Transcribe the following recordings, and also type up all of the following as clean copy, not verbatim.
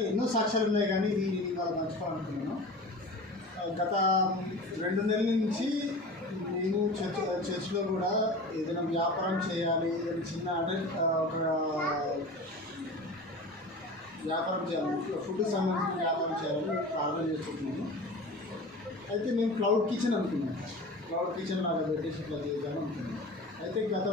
ఇంకా ఎన్నో సాక్ష్యాలు ఉన్నాయి కానీ ఇది నేను ఇవాళ పంచుకోవాలనుకున్నాను. గత 2 నెలల నుంచి నేను చర్చ్లో కూడా ఏదైనా వ్యాపారం చేయాలి, ఏదైనా చిన్న అంటే ఒక వ్యాపారం చేయాలి, ఫుడ్ సంబంధించిన వ్యాపారం చేయాలని ప్రార్థన చేస్తున్నాను. అయితే నేను క్లౌడ్ కిచెన్ అనుకున్నాను. క్లౌడ్ కిచెన్ లాగా పెట్టేసి ఇట్లా చేద్దాం అనుకున్నాను. అయితే గత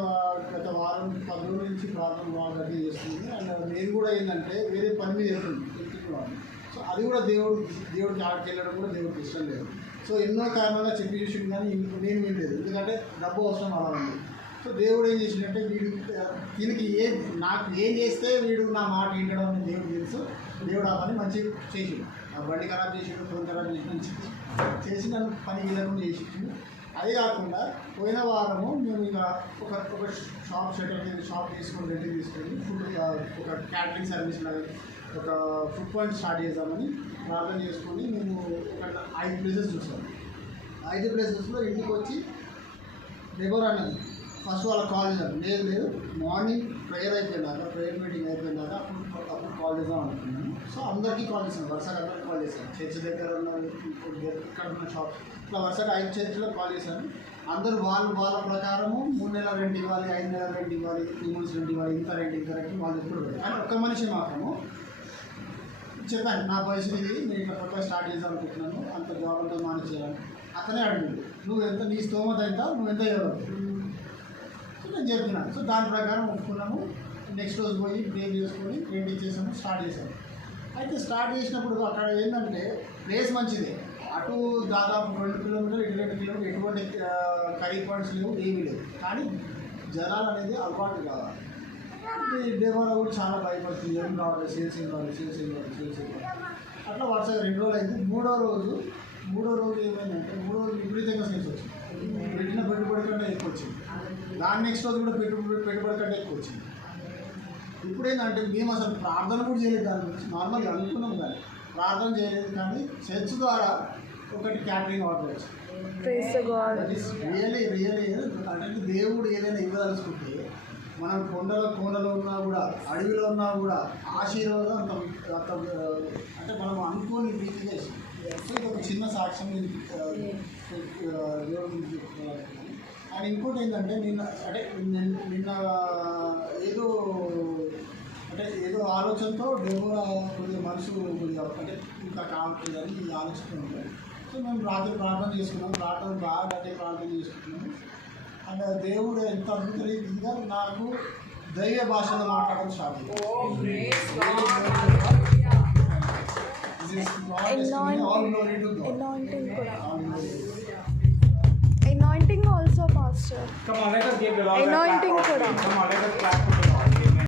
వారం 10 రోజుల నుంచి ప్రార్థన బాగా చేస్తుంది. అండ్ నేను కూడా ఏంటంటే వేరే పని మీద వెళ్తున్నాను. సో అది కూడా దేవుడికి ఆడికి వెళ్ళడం కూడా దేవుడికి ఇష్టం లేదు. సో ఎన్నో కారణాలుగా చెప్పి చూసింది కానీ నేను వినలేదు, ఎందుకంటే డబ్బు అవసరం అలా ఉంది. సో దేవుడు ఏం చేసిందంటే దీనికి నాకు ఏం చేస్తే వీడు నా మాట వినడం అని దేవుడు తెలుసు. దేవుడు ఆ పని మంచిగా చేసిండు. ఆ బండి ఖరాబ్ చేసిండు, ఫోన్ ఖరాబ్ చేసి నన్ను పని విధంగా చేసిండు. అదే కాకుండా పోయిన వారము మేము ఇక ఒక షాప్ తీసుకొని రెడీ తీసుకొని ఫుడ్ ఒక క్యాటరింగ్ సర్వీస్ లాగా ఒక ఫుడ్ పాయింట్ స్టార్ట్ చేద్దామని ప్రార్థన చేసుకొని మేము ఒక 5 ప్లేసెస్ చూసాము. 5 ప్లేసెస్లో ఇంటికి వచ్చి డెబోరా అన్నది ఫస్ట్ వాళ్ళకి కాల్ చేశారు. లేదు మార్నింగ్ ప్రేయర్ అయిపోయినాక, ప్రేయర్ మీటింగ్ అయిపోయినాక అప్పుడు కాల్ చేద్దాం అనుకున్నాను. సో అందరికీ కాల్ చేశాను, వరుసగా అందరికీ కాల్ చేశాను. చర్చ్ దగ్గర ఉన్న ఇక్కడ ఉన్న షాప్ ఇట్లా వరుసగా 5 చర్చ్లో కాల్ చేశాను. అందరూ వాళ్ళ ప్రకారము 3 నెలల రెంట్ ఇవ్వాలి, 5 నెలల రెంట్ ఇవ్వాలి, 2 months రెంట్ ఇవ్వాలి, ఇంత రెంట్ వాళ్ళు ఎప్పుడు పెట్టారు. కానీ ఒక్క మనిషి మాత్రము చెప్పాను, నా పరిస్థితి ఇది, నేను ఇట్లా కొత్తగా స్టార్ట్ చేద్దాం అనుకుంటున్నాను, అంత జాబ్ అంతా మేనేజ్ చేయాలి. అతనే అడిగింది, నువ్వు ఎంత, నీ స్తోమత ఎంత, నువ్వు ఎంత ఇవ్వగలవు. నేను చెప్తున్నాను. సో దాని ప్రకారం ఒప్పుకున్నాము. నెక్స్ట్ రోజు పోయి పే చేసుకొని రెంట్ ఇచ్చేసాము, స్టార్ట్ చేసాము. అయితే స్టార్ట్ చేసినప్పుడు అక్కడ ఏంటంటే ప్లేస్ మంచిదే, అటు దాదాపు 2 కిలోమీటర్లు, ఇటు 2 కిలోమీటర్లు, ఎటువంటి కర్రీ పాయింట్స్ లేవు, ఏమీ లేవు. కానీ జనాలు అనేది అలవాటు కావాలి. డెవోరా కూడా చాలా భయపడుతుంది, ఏం రావాలి, సేల్స్ ఇవ్వాలి. అట్లా వరుసగా 2 రోజులు అయింది. మూడో రోజు ఏమైందంటే, 3వ రోజు విపరీతంగా సేల్స్ వచ్చింది. పెట్టిన పెట్టుబడి కంటే ఎక్కువ వచ్చింది. దాని నెక్స్ట్ రోజు కూడా పెట్టుబడి కంటే ఎక్కువ వచ్చింది. ఇప్పుడు ఏంటంటే మేము అసలు ప్రార్థన కూడా చేయలేదు, దాని గురించి నార్మల్గా అనుకున్నాం కానీ ప్రార్థన చేయలేదు. కానీ చర్చ్ ద్వారా ఒకటి క్యాటరింగ్ ఆర్డర్ వచ్చింది. రియలీ అంటే దేవుడు ఏదైనా ఇవ్వదలుచుకుంటే మనం కొండలో ఉన్నా కూడా, అడవిలో ఉన్నా కూడా ఆశీర్వాదం అంత అంటే మనం అనుకోని రీతిగా ఇస్తాం. సో ఇది ఒక చిన్న సాక్ష్యం నేను దేవుడు చెప్తున్నాను. అండ్ ఇంకోటి ఏంటంటే నిన్న ఏదో ఆలోచనతో డెబోరా కొద్దిగా మనసు కొద్దిగా అంటే ఇంకా కావట్లేదని ఈ ఆలోచన ఉంటాయి. సో మేము రాత్రి ప్రార్థన చేసుకున్నాం, బాగా ప్రార్థన చేసుకుంటున్నాము. అండ్ దేవుడు ఎంత అద్భుత రీతిగా నాకు దైవ భాషలో మాట్లాడడం స్టార్ట్ అయింది. Anointing also, Pastor. Come on, let us give the Lord anointing. Come on, let us clap.